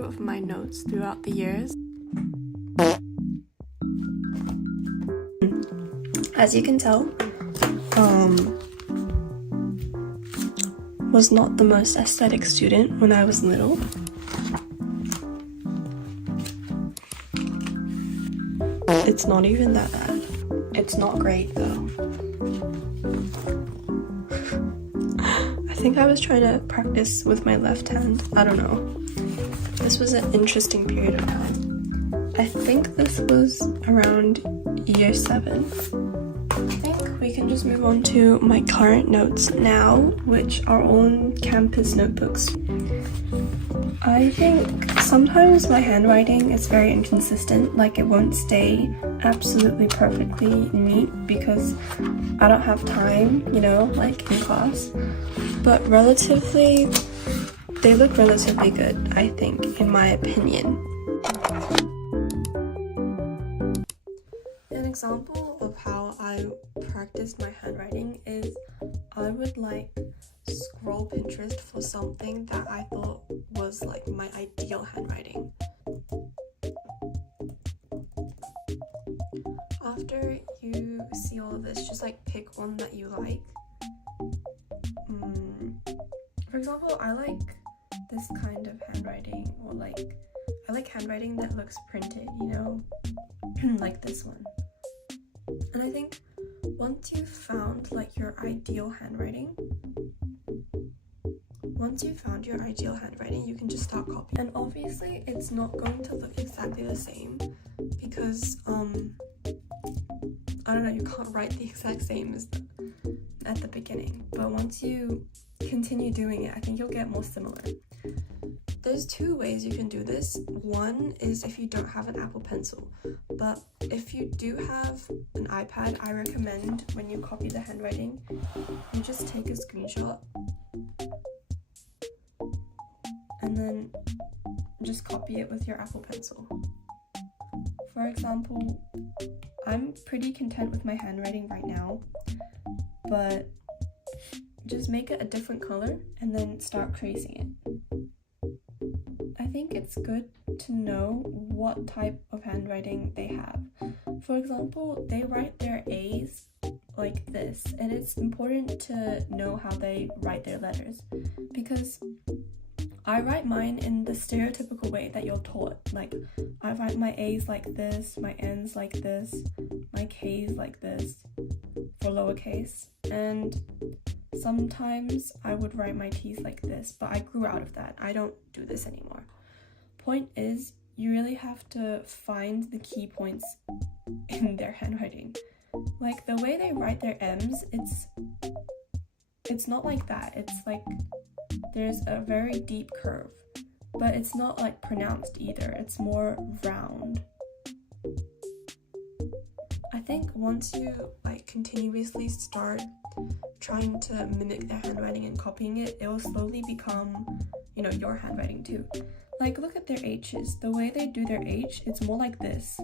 through of my notes throughout the years. As you can tell, was not the most aesthetic student when I was little. It's not even that bad. It's not great though. I think I was trying to practice with my left hand. I don't know. This was an interesting period of time. I think this was around year 7. I think we can just move on to my current notes now, which are on campus notebooks. I think sometimes my handwriting is very inconsistent, like it won't stay absolutely perfectly neat because I don't have time, you know, like in class. But relatively, they look relatively good, I think, in my opinion. An example of how I practiced my handwriting is I would like scroll Pinterest for something that I thought was like my ideal handwriting. After you see all of this, just like pick one that you like. For example, I like this kind of handwriting, or like I like handwriting that looks printed, you know, like this one. And I think once you've found like your ideal handwriting, you can just start copying. And obviously it's not going to look exactly the same because I don't know, you can't write the exact same as at the beginning, but once you continue doing it, I think you'll get more similar. There's 2 ways you can do this. One is if you don't have an Apple Pencil, but if you do have an iPad, I recommend when you copy the handwriting, you just take a screenshot and then just copy it with your Apple Pencil. For example, I'm pretty content with my handwriting right now, but just make it a different color and then start tracing it. I think it's good to know what type of handwriting they have. For example, they write their A's like this, and it's important to know how they write their letters because I write mine in the stereotypical way that you're taught. Like, I write my A's like this, my N's like this, my K's like this, for lowercase, and sometimes I would write my T's like this, but I grew out of that. I don't do this anymore. Point is, you really have to find the key points in their handwriting. Like, the way they write their M's, it's not like that. It's like there's a very deep curve, but it's not like pronounced either. It's more round. I think once you like continuously start trying to mimic their handwriting and copying it, it will slowly become, you know, your handwriting too. Like, look at their H's. The way they do their H, it's more like this.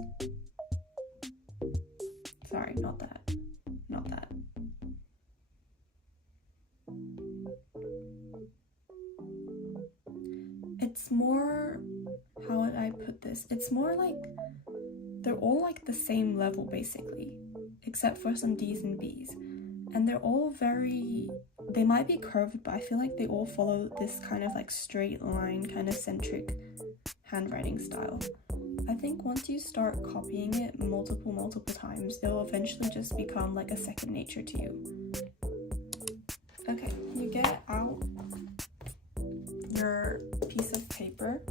Sorry, not that. Not that. It's more, how would I put this? It's more like they're all like the same level basically, except for some D's and B's. And they're all they might be curved, but I feel like they all follow this kind of like straight line, kind of centric handwriting style. I think once you start copying it multiple times, it'll eventually just become like a second nature to you. Okay, you get out your piece of paper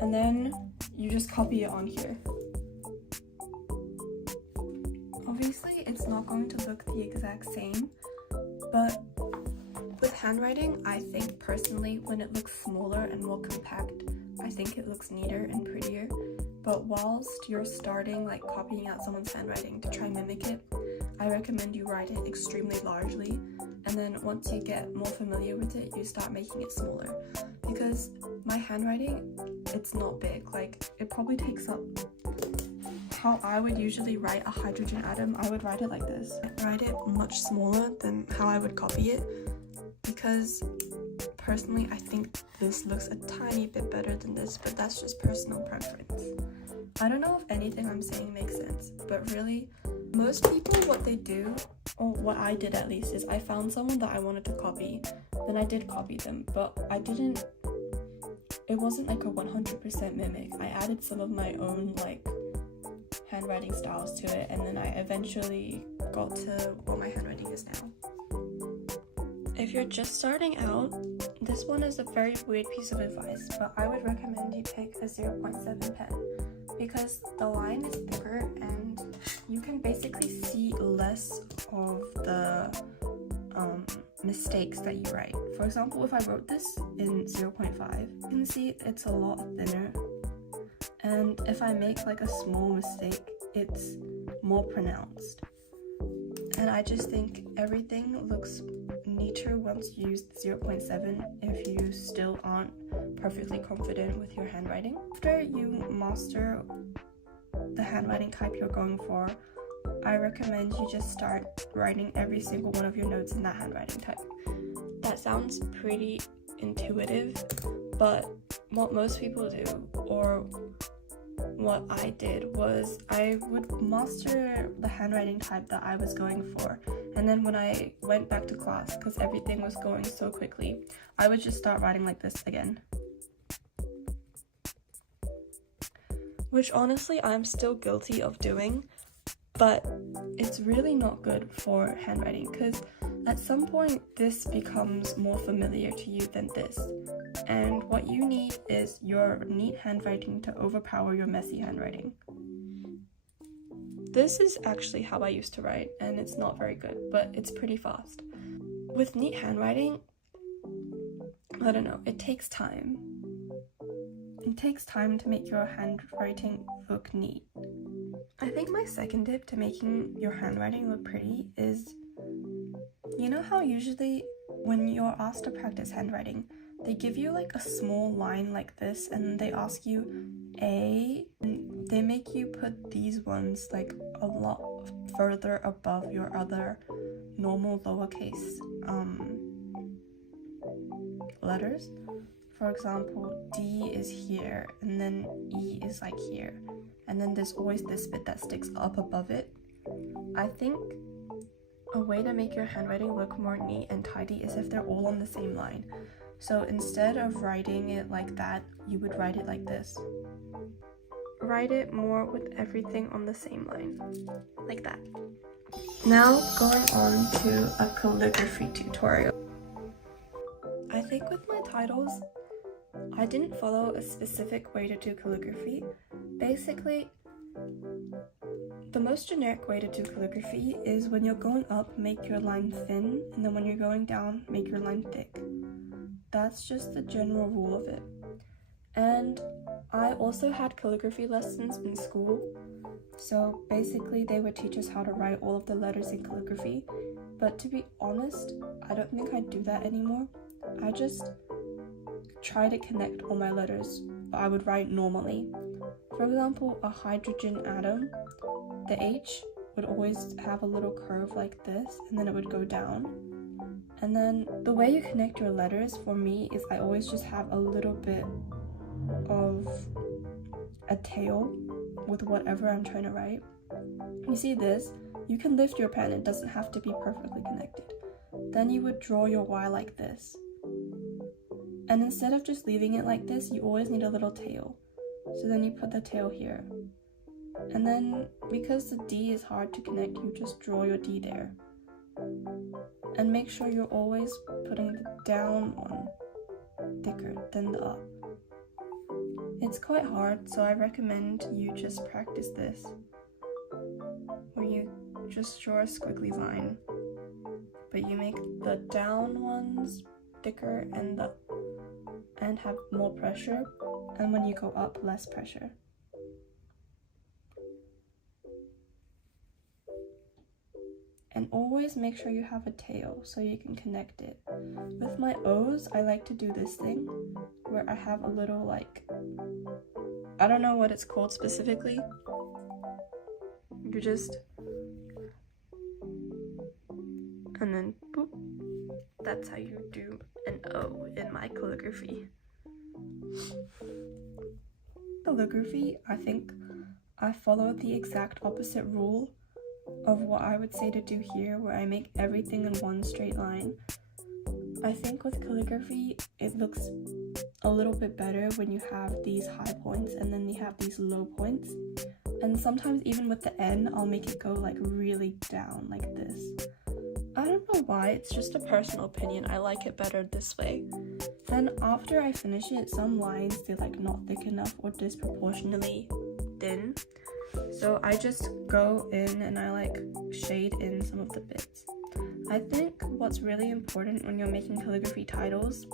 and then you just copy it on here. Obviously, it's not going to look the exact same, but with handwriting, I think personally, when it looks smaller and more compact, I think it looks neater and prettier. But whilst you're starting like copying out someone's handwriting to try and mimic it, I recommend you write it extremely largely, and then once you get more familiar with it, you start making it smaller. Because my handwriting, it's not big. Like, it probably takes up how I would usually write a hydrogen atom. I would write it like this. I write it much smaller than how I would copy it because personally, I think this looks a tiny bit better than this, but that's just personal preference. I don't know if anything I'm saying makes sense, but really, most people, what they do, or what I did at least, is I found someone that I wanted to copy, then I did copy them, but it wasn't like a 100% mimic. I added some of my own like handwriting styles to it, and then I eventually got to what my handwriting is now. If you're just starting out, this one is a very weird piece of advice, but I would recommend you pick a 0.7 pen because the line is thicker and you can basically see less of the mistakes that you write. For example, if I wrote this in 0.5, you can see it's a lot thinner, and if I make like a small mistake, it's more pronounced. And I just think everything looks neater once you use 0.7 if you still aren't perfectly confident with your handwriting. After you master the handwriting type you're going for, I recommend you just start writing every single one of your notes in that handwriting type. That sounds pretty intuitive, but what most people do, or what I did, was I would master the handwriting type that I was going for, and then when I went back to class, because everything was going so quickly, I would just start writing like this again. Which honestly I'm still guilty of doing, but it's really not good for handwriting because at some point this becomes more familiar to you than this, and what you need is your neat handwriting to overpower your messy handwriting. This is actually how I used to write, and it's not very good, but it's pretty fast. With neat handwriting, I don't know, it takes time. It takes time to make your handwriting look neat. I think my second tip to making your handwriting look pretty is, you know how usually when you're asked to practice handwriting, they give you like a small line like this and they ask you A, and they make you put these ones like a lot further above your other normal lowercase letters. For example, D is here, and then E is like here, and then there's always this bit that sticks up above it. I think a way to make your handwriting look more neat and tidy is if they're all on the same line. So instead of writing it like that, you would write it like this. Write it more with everything on the same line, like that. Now going on to a calligraphy tutorial. I think with my titles, I didn't follow a specific way to do calligraphy. Basically, the most generic way to do calligraphy is when you're going up, make your line thin, and then when you're going down, make your line thick. That's just the general rule of it. And I also had calligraphy lessons in school, so basically they would teach us how to write all of the letters in calligraphy, but to be honest, I don't think I do that anymore. I just try to connect all my letters I would write normally. For example, a hydrogen atom, the H would always have a little curve like this, and then it would go down. And then the way you connect your letters for me is I always just have a little bit of a tail with whatever I'm trying to write. You see this? You can lift your pen, it doesn't have to be perfectly connected. Then you would draw your Y like this. And instead of just leaving it like this, you always need a little tail. So then you put the tail here. And then because the D is hard to connect, you just draw your D there. And make sure you're always putting the down one thicker than the up. It's quite hard, so I recommend you just practice this, where you just draw a squiggly line, but you make the down ones thicker and have more pressure, and when you go up, less pressure. And always make sure you have a tail so you can connect it. With my O's, I like to do this thing where I have a little I don't know what it's called specifically. You just, and then boop, that's how you do an O in my calligraphy. Calligraphy, I think I follow the exact opposite rule of what I would say to do here, where I make everything in one straight line. I think with calligraphy, it looks a little bit better when you have these high points and then you have these low points. And sometimes even with the N, I'll make it go like really down like this. I don't know why, it's just a personal opinion. I like it better this way. Then after I finish it, some lines, they're like not thick enough or disproportionately thin. So I just go in and I like shade in some of the bits. I think what's really important when you're making calligraphy titles,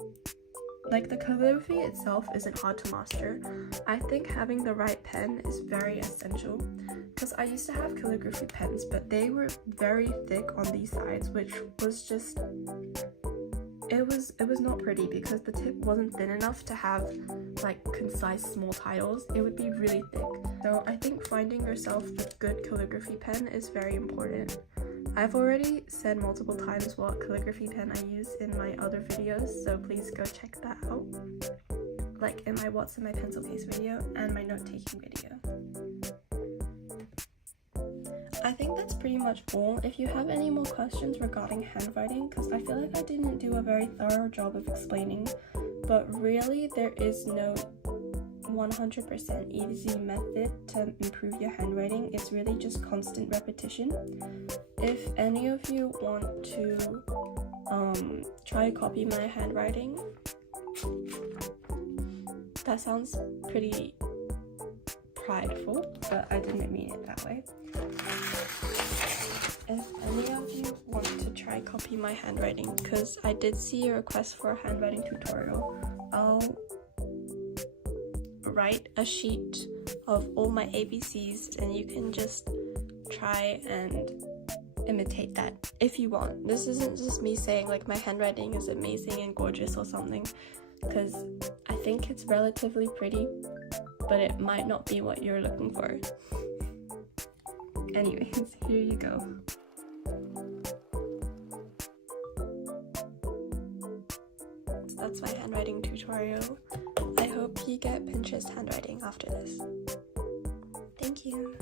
like the calligraphy itself isn't hard to master. I think having the right pen is very essential, because I used to have calligraphy pens, but they were very thick on these sides, which was just, it was not pretty because the tip wasn't thin enough to have like concise small titles. It would be really thick. So I think finding yourself a good calligraphy pen is very important. I've already said multiple times what calligraphy pen I use in my other videos, so please go check that out, like in my what's in my pencil case video and my note-taking video. I think that's pretty much all. If you have any more questions regarding handwriting, because I feel like I didn't do a very thorough job of explaining, but really there is no 100% easy method to improve your handwriting. It's really just constant repetition. If any of you want to try to copy my handwriting, that sounds pretty prideful, but I didn't mean it that way. If any of you want to try copy my handwriting, because I did see a request for a handwriting tutorial, I'll write a sheet of all my ABCs and you can just try and imitate that if you want. This isn't just me saying like my handwriting is amazing and gorgeous or something, because I think it's relatively pretty, but it might not be what you're looking for. Anyways, here you go. That's my handwriting tutorial. I hope you get Pinterest handwriting after this. Thank you.